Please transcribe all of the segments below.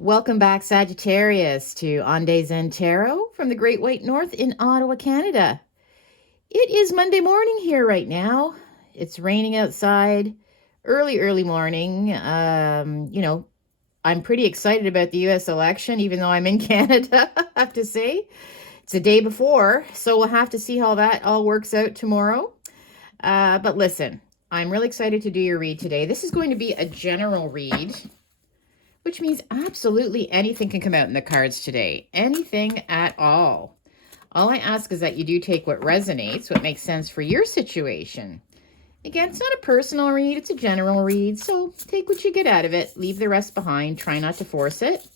Welcome back, Sagittarius, to On Days End Tarot from the Great White North in Ottawa, Canada. It is Monday morning here right now. It's raining outside, early morning. I'm pretty excited about the U.S. election, even though I'm in Canada, I have to say. It's a day before, so we'll have to see how that all works out tomorrow. But listen, I'm really excited to do your read today. This is going to be a general read, which means absolutely anything can come out in the cards today. Anything at all. All I ask is that you do take what resonates, what makes sense for your situation. Again, it's not a personal read, it's a general read, so take what you get out of it. Leave the rest behind. Try not to force it.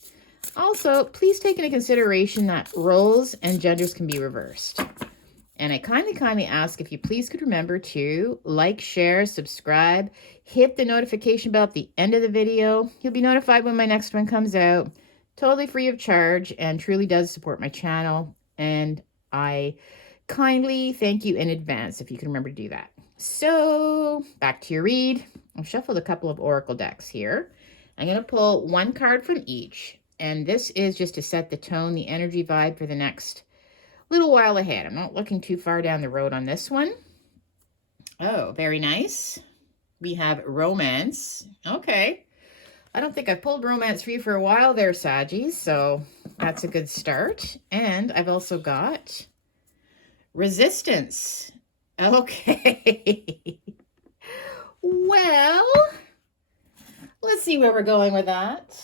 Also, please take into consideration that roles and genders can be reversed. And I kindly ask if you please could remember to like, share, subscribe, hit the notification bell at the end of the video. You'll be notified when my next one comes out. Totally free of charge and truly does support my channel. And I kindly thank you in advance if you can remember to do that. So back to your read. I've shuffled a couple of oracle decks here. I'm going to pull one card from each. And this is just to set the tone, the energy vibe for the next little while ahead. I'm not looking too far down the road on this one. Oh, very nice. We have romance. Okay. I don't think I've pulled romance for you for a while there, Saggies, so that's a good start. And I've also got resistance. Okay. Well, let's see where we're going with that.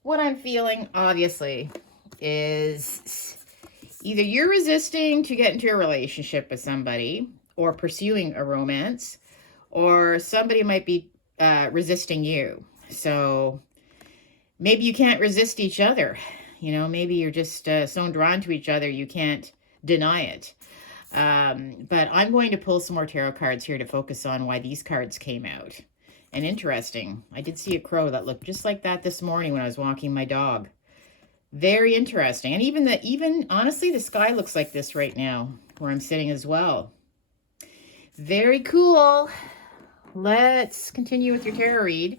What I'm feeling, obviously, is either you're resisting to get into a relationship with somebody or pursuing a romance, or somebody might be resisting you. So maybe you can't resist each other. You know, maybe you're just so drawn to each other you can't deny it. But I'm going to pull some more tarot cards here to focus on why these cards came out. And interesting, I did see a crow that looked just like that this morning when I was walking my dog. Very interesting. And even honestly, the sky looks like this right now where I'm sitting as well. Very cool. Let's continue with your tarot read.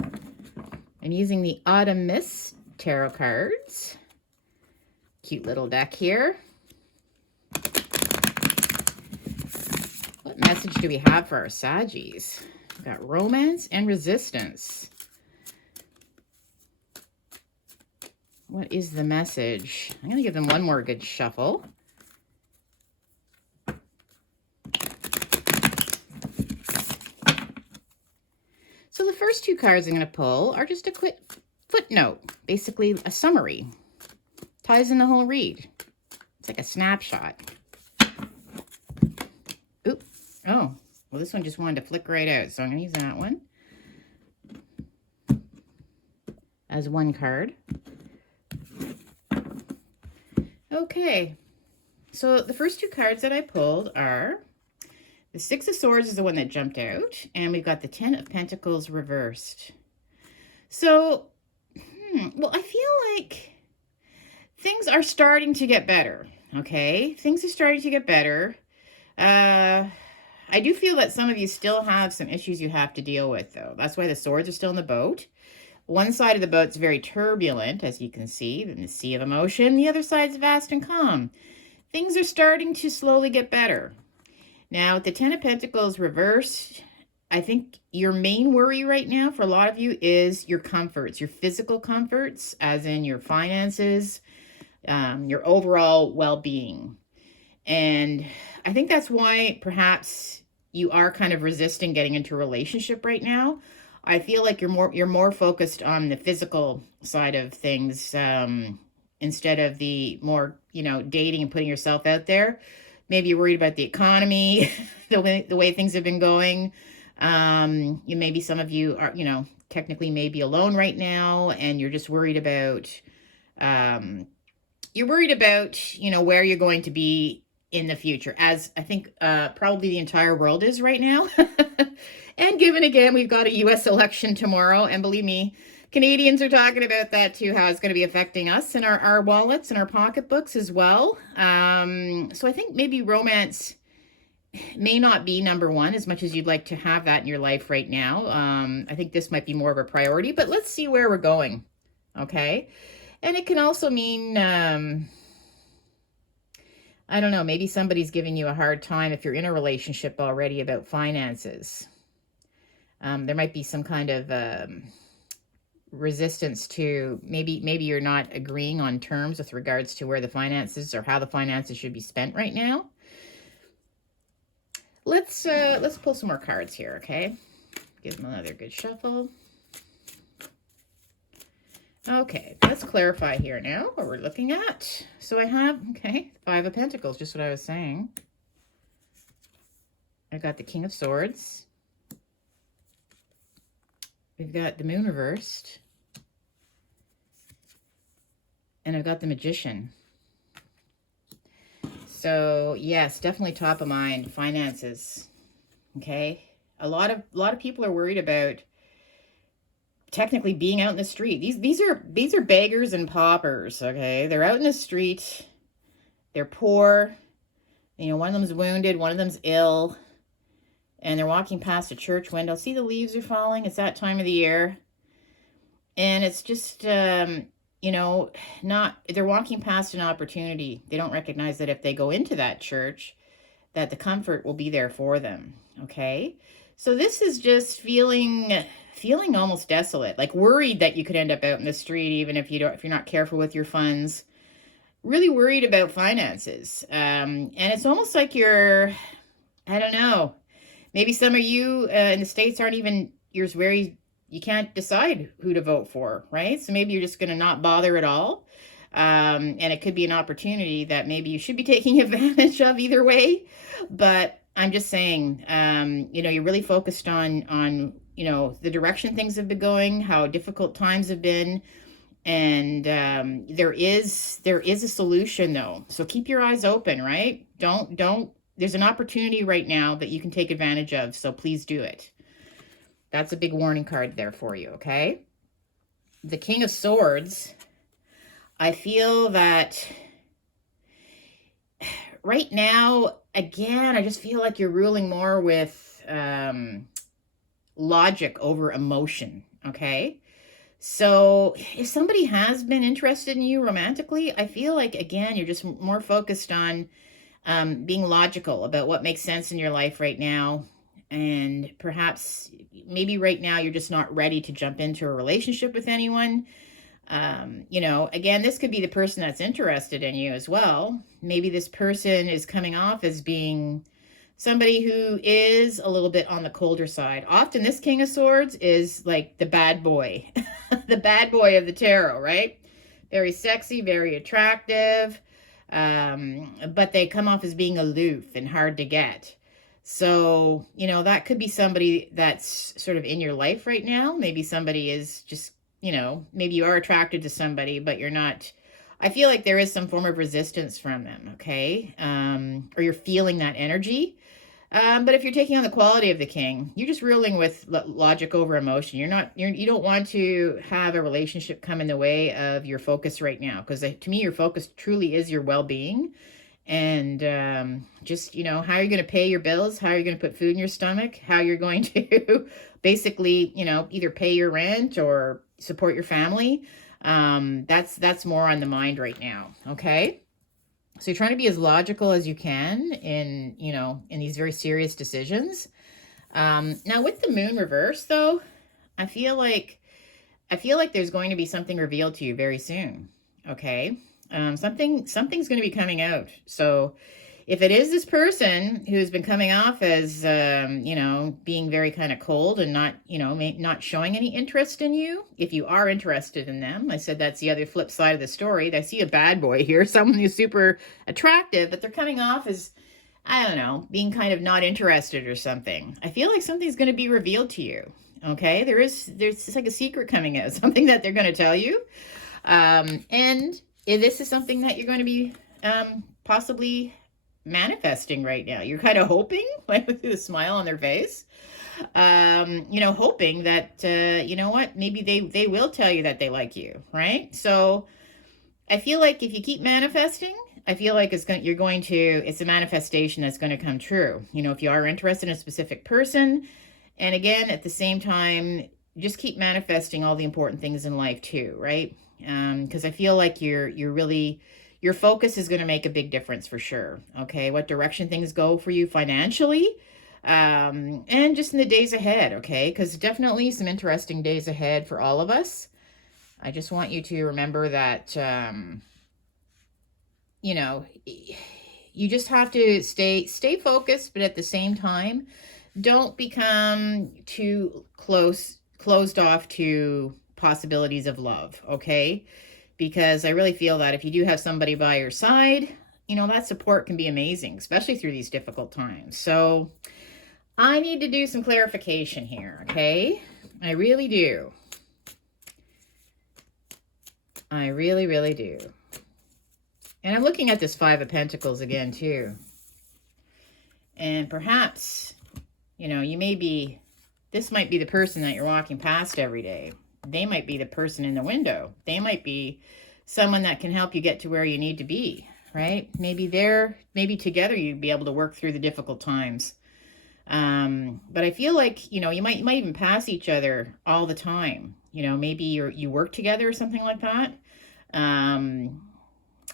I'm using the Autumn Mist tarot cards. Cute little deck here. What message do we have for our Saggies? We've got romance and resistance. What is the message? I'm going to give them one more good shuffle. So the first two cards I'm going to pull are just a quick footnote, basically a summary. Ties in the whole read. It's like a snapshot. Oop. Oh, well, this one just wanted to flick right out, so I'm going to use that one as one card. Okay, so the first two cards that I pulled are the Six of Swords is the one that jumped out, and we've got the Ten of Pentacles reversed. So, well, I feel like things are starting to get better, okay? Things are starting to get better. I do feel that some of you still have some issues you have to deal with, though. That's why the swords are still in the boat. One side of the boat's very turbulent, as you can see, in the sea of emotion. The other side's vast and calm. Things are starting to slowly get better. Now, with the Ten of Pentacles reversed, I think your main worry right now for a lot of you is your comforts, your physical comforts, as in your finances, your overall well-being. And I think that's why perhaps you are kind of resisting getting into a relationship right now. I feel like you're more focused on the physical side of things instead of the more, dating and putting yourself out there. Maybe you're worried about the economy, the way things have been going. Maybe some of you are, technically maybe alone right now, and you're just worried about, where you're going to be in the future, as I think probably the entire world is right now. And given, again, we've got a U.S. election tomorrow, and believe me, Canadians are talking about that too, how it's going to be affecting us and our wallets and our pocketbooks as well. So I think maybe romance may not be number one as much as you'd like to have that in your life right now. I think this might be more of a priority, but let's see where we're going. Okay. And it can also mean, I don't know, maybe somebody's giving you a hard time if you're in a relationship already about finances. There might be some kind of resistance to maybe you're not agreeing on terms with regards to where the finances or how the finances should be spent right now. Let's pull some more cards here, okay? Give them another good shuffle. Okay, let's clarify here now what we're looking at. So I have, okay, Five of Pentacles, just what I was saying. I got the King of Swords. We've got the Moon reversed. And I've got the Magician. So yes, definitely top of mind, finances. Okay. A lot of people are worried about technically being out in the street. These are beggars and paupers, okay? They're out in the street. They're poor. You know, one of them's wounded, one of them's ill. And they're walking past a church window. See, the leaves are falling. It's that time of the year. And it's just, you know, they're walking past an opportunity. They don't recognize that if they go into that church, that the comfort will be there for them. Okay. So this is just feeling almost desolate, like worried that you could end up out in the street, even if you're not careful with your funds, really worried about finances. And it's almost like I don't know, maybe some of you in the States aren't even, you can't decide who to vote for, right? So maybe you're just going to not bother at all. And it could be an opportunity that maybe you should be taking advantage of either way. But I'm just saying, you know, you're really focused on, you know, the direction things have been going, how difficult times have been. And there is a solution though. So keep your eyes open, right? There's an opportunity right now that you can take advantage of. So please do it. That's a big warning card there for you, okay? The King of Swords, I feel that right now, again, I just feel like you're ruling more with logic over emotion, okay? So if somebody has been interested in you romantically, I feel like, again, you're just more focused on being logical about what makes sense in your life right now. And perhaps maybe right now you're just not ready to jump into a relationship with anyone. You know, again, this could be the person that's interested in you as well. Maybe this person is coming off as being somebody who is a little bit on the colder side. Often this King of Swords is like the bad boy, the bad boy of the tarot, right? Very sexy, very attractive, but they come off as being aloof and hard to get. So, you know, that could be somebody that's sort of in your life right now. Maybe somebody is just, you know, maybe you are attracted to somebody, but you're not. I feel like there is some form of resistance from them, okay? Or you're feeling that energy. But if you're taking on the quality of the king, you're just ruling with logic over emotion. You don't want to have a relationship come in the way of your focus right now. Because to me, your focus truly is your well-being. And just, you know, how you're going to pay your bills, how you're going to put food in your stomach, how you're going to basically, you know, either pay your rent or support your family. That's more on the mind right now. Okay. So you're trying to be as logical as you can in, you know, in these very serious decisions. Now with the moon reverse though, I feel like there's going to be something revealed to you very soon. Okay. Something's going to be coming out. So if it is this person who's been coming off as, you know, being very kind of cold and not, you know, not showing any interest in you, if you are interested in them, I said that's the other flip side of the story. I see a bad boy here, someone who's super attractive, but they're coming off as, I don't know, being kind of not interested or something. I feel like something's going to be revealed to you. Okay, there's like a secret coming out, something that they're going to tell you, and this is something that you're going to be possibly manifesting right now. You're kind of hoping, like with a smile on their face, you know, hoping that, you know what, maybe they will tell you that they like you, right? So I feel like if you keep manifesting, I feel like it's a manifestation that's going to come true. You know, if you are interested in a specific person, and again, at the same time, just keep manifesting all the important things in life too, right? Because I feel like you're really, your focus is going to make a big difference for sure. Okay, what direction things go for you financially, and just in the days ahead. Okay, because definitely some interesting days ahead for all of us. I just want you to remember that, you know, you just have to stay focused, but at the same time, don't become too closed off to possibilities of love, okay? Because I really feel that if you do have somebody by your side, that support can be amazing, especially through these difficult times. So I need to do some clarification here, okay? I really do. I really, really do. And I'm looking at this Five of Pentacles again, too. And perhaps, this might be the person that you're walking past every day. They might be the person in the window. They might be someone that can help you get to where you need to be, right? Maybe together you'd be able to work through the difficult times. But I feel like, you might even pass each other all the time. Maybe you work together or something like that.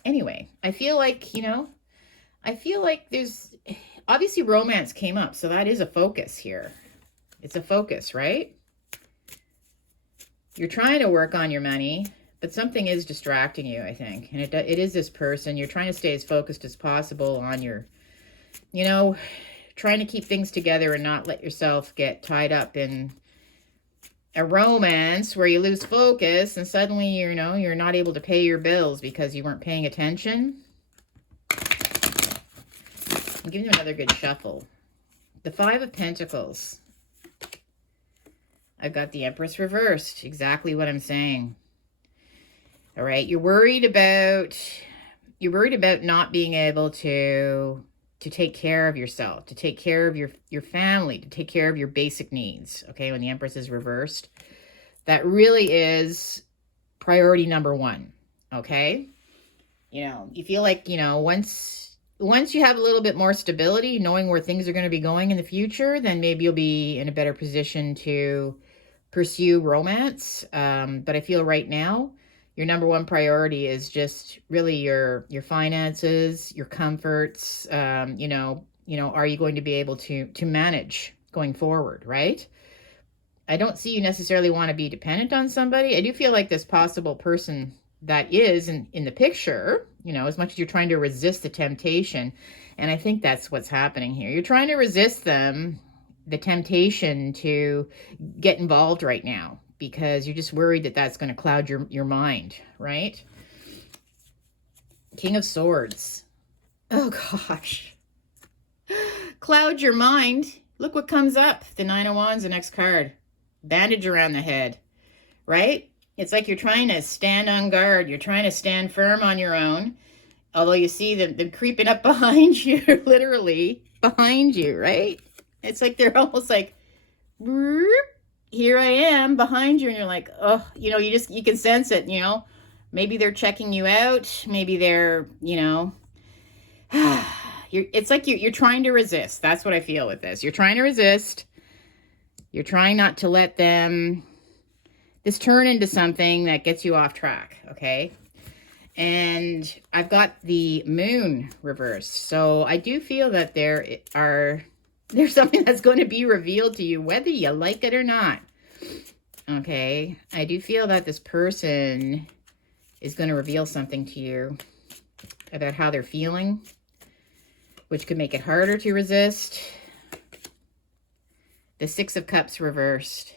Anyway, I feel like there's obviously romance came up. So that is a focus here. It's a focus, right? You're trying to work on your money, but something is distracting you, I think. And it is this person. You're trying to stay as focused as possible on your, trying to keep things together and not let yourself get tied up in a romance where you lose focus and suddenly, you're not able to pay your bills because you weren't paying attention. I'm giving them another good shuffle. The Five of Pentacles. I've got the Empress reversed. Exactly what I'm saying. All right. You're worried about not being able to take care of yourself, to take care of your family, to take care of your basic needs. Okay. When the Empress is reversed, that really is priority number one. Okay. You feel like, once you have a little bit more stability, knowing where things are going to be going in the future, then maybe you'll be in a better position to pursue romance. But I feel right now, your number one priority is just really your finances, your comforts. Are you going to be able to manage going forward, right? I don't see you necessarily want to be dependent on somebody. I do feel like this possible person that is in the picture, as much as you're trying to resist the temptation. And I think that's what's happening here. You're trying to resist the temptation to get involved right now because you're just worried that that's going to cloud your mind, right? King of Swords. Oh, gosh. Cloud your mind. Look what comes up. The Nine of Wands, the next card. Bandage around the head, right? It's like you're trying to stand on guard. You're trying to stand firm on your own. Although you see them creeping up behind you, literally behind you, right? It's like they're almost like, here I am behind you. And you're like, oh, you can sense it, Maybe they're checking you out. Maybe they're, it's like you're trying to resist. That's what I feel with this. You're trying to resist. You're trying not to let this turn into something that gets you off track, okay? And I've got the Moon reversed. So I do feel that there's something that's going to be revealed to you, whether you like it or not. Okay? I do feel that this person is going to reveal something to you about how they're feeling, which could make it harder to resist. The Six of Cups reversed.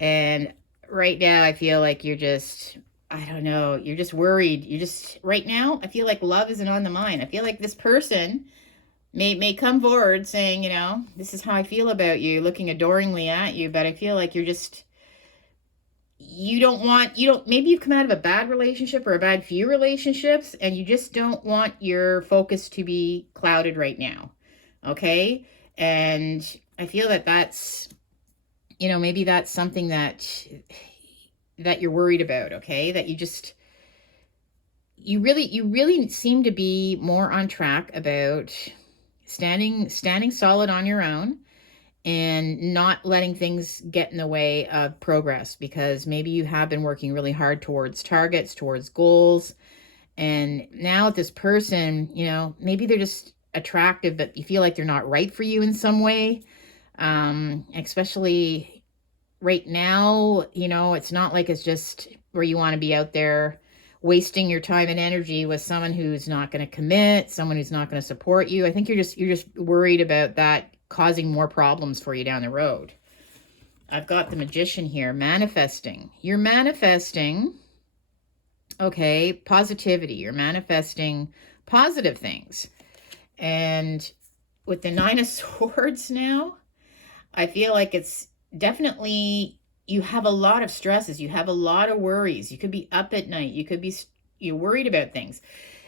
And right now, I feel like you're just, I don't know, you're just worried. Right now, I feel like love isn't on the mind. I feel like this person may come forward saying, this is how I feel about you, looking adoringly at you, but I feel like maybe you've come out of a bad relationship or a bad few relationships, and you just don't want your focus to be clouded right now. Okay? And I feel that that's, maybe that's something that you're worried about, okay? That you really seem to be more on track about standing solid on your own and not letting things get in the way of progress, because maybe you have been working really hard towards targets, towards goals. And now with this person, maybe they're just attractive, but you feel like they're not right for you in some way. Especially right now, it's not like it's just where you want to be out there wasting your time and energy with someone who's not going to commit, someone who's not going to support you. I think you're just worried about that causing more problems for you down the road. I've got the Magician here, manifesting. You're manifesting, okay, positivity. You're manifesting positive things. And with the Nine of Swords now, I feel like it's definitely, you have a lot of stresses. You have a lot of worries. You could be up at night. You're worried about things.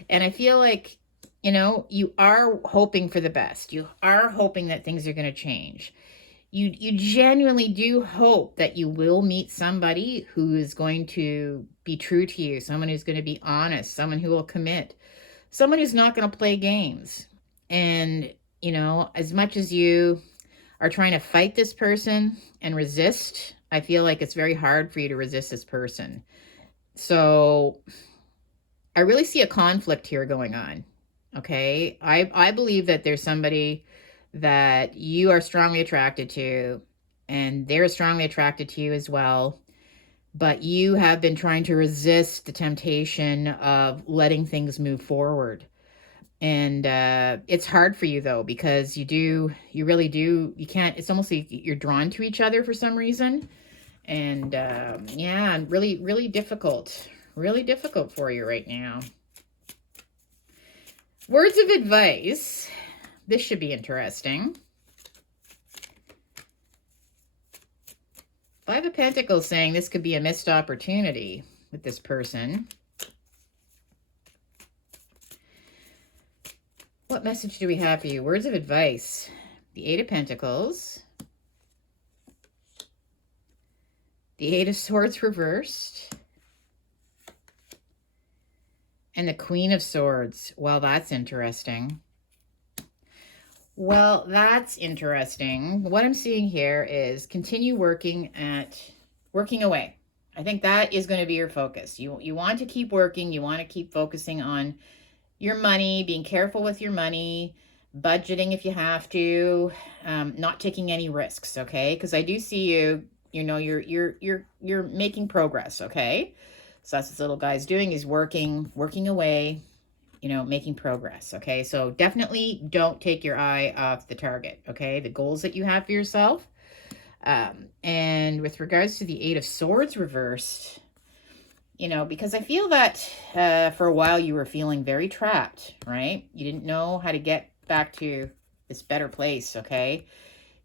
And I feel like, you are hoping for the best. You are hoping that things are going to change. You genuinely do hope that you will meet somebody who is going to be true to you, someone who's going to be honest, someone who will commit, someone who's not going to play games. And, as much as you are trying to fight this person and resist, I feel like it's very hard for you to resist this person. So I really see a conflict here going on. Okay. I believe that there's somebody that you are strongly attracted to, and they're strongly attracted to you as well. But you have been trying to resist the temptation of letting things move forward. And it's hard for you, though, because you really do, you can't, it's almost like you're drawn to each other for some reason. And yeah, really, really difficult for you right now. Words of advice. This should be interesting. Five of Pentacles saying this could be a missed opportunity with this person. What message do we have for you? Words of advice. The Eight of Pentacles. The Eight of Swords reversed. And the Queen of Swords. Well, that's interesting. Well, that's interesting. What I'm seeing here is continue working away. I think that is going to be your focus. You want to keep working. You want to keep focusing on your money, being careful with your money, budgeting if you have to, not taking any risks, okay? Because I do see you, you're making progress, okay? So that's what this little guy's doing, is working away, making progress, okay? So definitely don't take your eye off the target, okay? The goals that you have for yourself. And with regards to the Eight of Swords reversed, because I feel that for a while you were feeling very trapped, right? You didn't know how to get back to this better place, okay?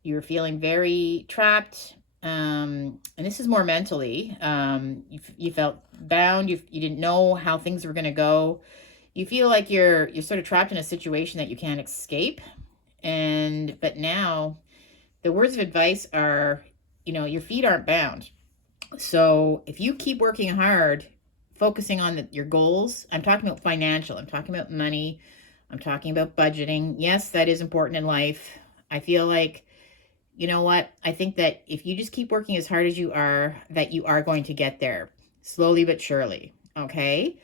You were feeling very trapped, and this is more mentally. You felt bound. You didn't know how things were going to go. You feel like you're sort of trapped in a situation that you can't escape. But now the words of advice are, your feet aren't bound. So if you keep working hard, focusing on your goals, I'm talking about financial, I'm talking about money, I'm talking about budgeting. Yes, that is important in life. I feel like, I think that if you just keep working as hard as you are, that you are going to get there slowly but surely. Okay.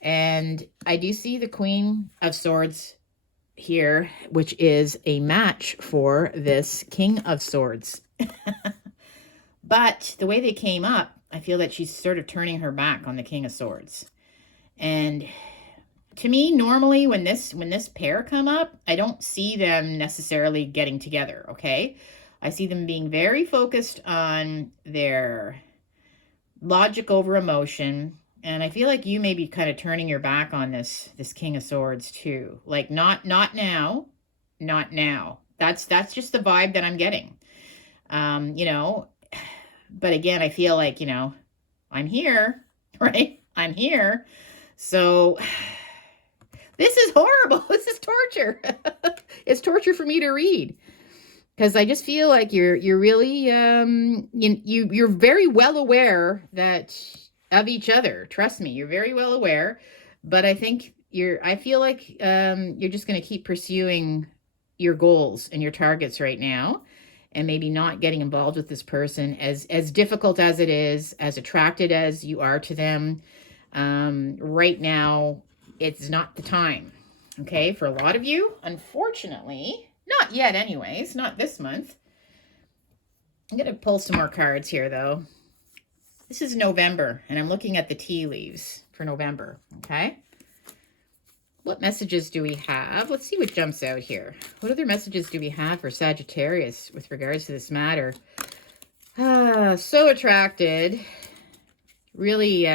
And I do see the Queen of Swords here, which is a match for this King of Swords. But the way they came up, I feel that she's sort of turning her back on the King of Swords. And to me, normally when this pair come up, I don't see them necessarily getting together, okay? I see them being very focused on their logic over emotion. And I feel like you may be kind of turning your back on this King of Swords too. Like not now. That's just the vibe that I'm getting. But again, I feel like, I'm here, right? I'm here. So this is horrible. This is torture. It's torture for me to read, because I just feel like you're really, you're very well aware of each other. Trust me, you're very well aware, but I think I feel like, you're just going to keep pursuing your goals and your targets right now. and maybe not getting involved with this person, as difficult as it is, as attracted as you are to them. Right now, it's not the time. Okay, for a lot of you, unfortunately, not yet anyways, not this month. I'm going to pull some more cards here, though. This is November, and I'm looking at the tea leaves for November, okay? What messages do we have? Let's see what jumps out here. What other messages do we have for Sagittarius with regards to this matter? So attracted. Really,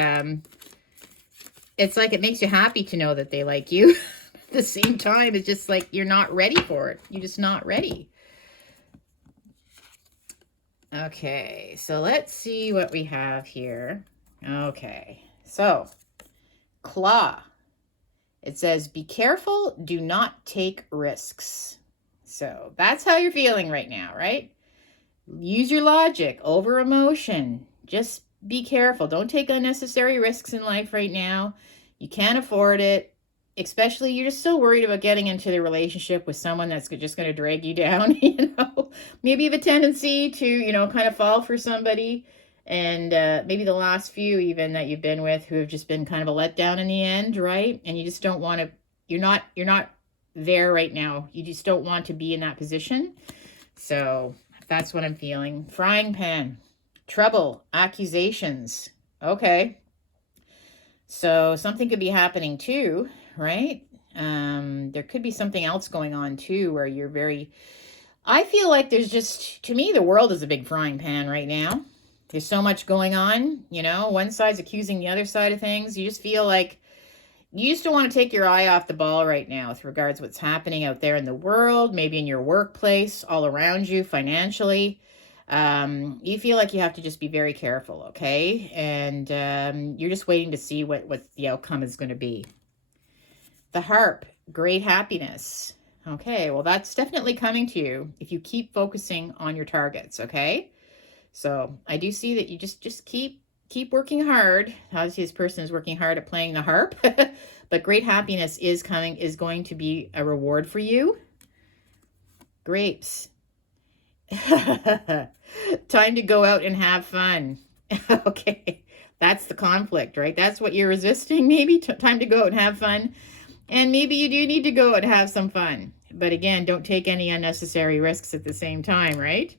it's like it makes you happy to know that they like you. At the same time, it's just like you're not ready for it. You're just not ready. Okay, so let's see what we have here. Okay, so claw. It says, be careful, do not take risks. So that's how you're feeling right now, right? Use your logic over emotion. Just be careful. Don't take unnecessary risks in life right now. You can't afford it. Especially, you're just so worried about getting into the relationship with someone that's just going to drag you down, Maybe you have a tendency to, kind of fall for somebody. And maybe the last few even that you've been with who have just been kind of a letdown in the end, right? And you just don't want to, you're not there right now. You just don't want to be in that position. So that's what I'm feeling. Frying pan, trouble, accusations. Okay. So something could be happening too, right? There could be something else going on too, where you're I feel like there's just, to me, the world is a big frying pan right now. There's so much going on, one side's accusing the other side of things. You just feel like you just don't want to take your eye off the ball right now with regards to what's happening out there in the world, maybe in your workplace, all around you, financially. You feel like you have to just be very careful, okay? And you're just waiting to see what the outcome is going to be. The harp, great happiness. Okay, well, that's definitely coming to you if you keep focusing on your targets, okay? So I do see that you just keep working hard. Obviously, this person is working hard at playing the harp, but great happiness is going to be a reward for you. Grapes. Time to go out and have fun. Okay, that's the conflict, right? That's what you're resisting, maybe. Time to go out and have fun. And maybe you do need to go out and have some fun. But again, don't take any unnecessary risks at the same time, right?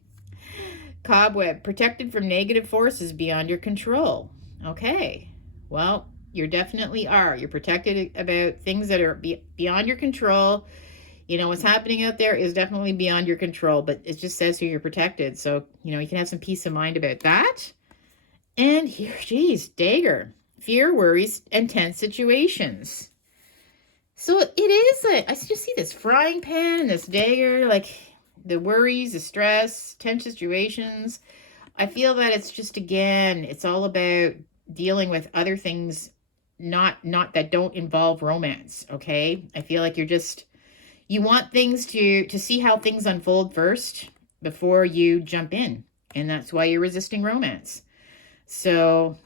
Cobweb, protected from negative forces beyond your control. Okay, well, you definitely are. You're protected about things that are beyond your control. What's happening out there is definitely beyond your control, but it just says here you're protected. So, you can have some peace of mind about that. And here, geez, dagger. Fear, worries, and tense situations. So it is, I just see this frying pan and this dagger, like the worries, the stress, tense situations. I feel that it's just, again, it's all about dealing with other things, not that don't involve romance, okay? I feel like you want things to see how things unfold first before you jump in. And that's why you're resisting romance. So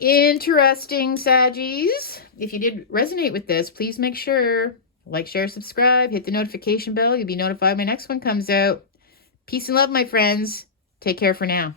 interesting, Saggies. If you did resonate with this, please make sure, like, share, subscribe, hit the notification bell. You'll be notified when my next one comes out. Peace and love, my friends. Take care for now.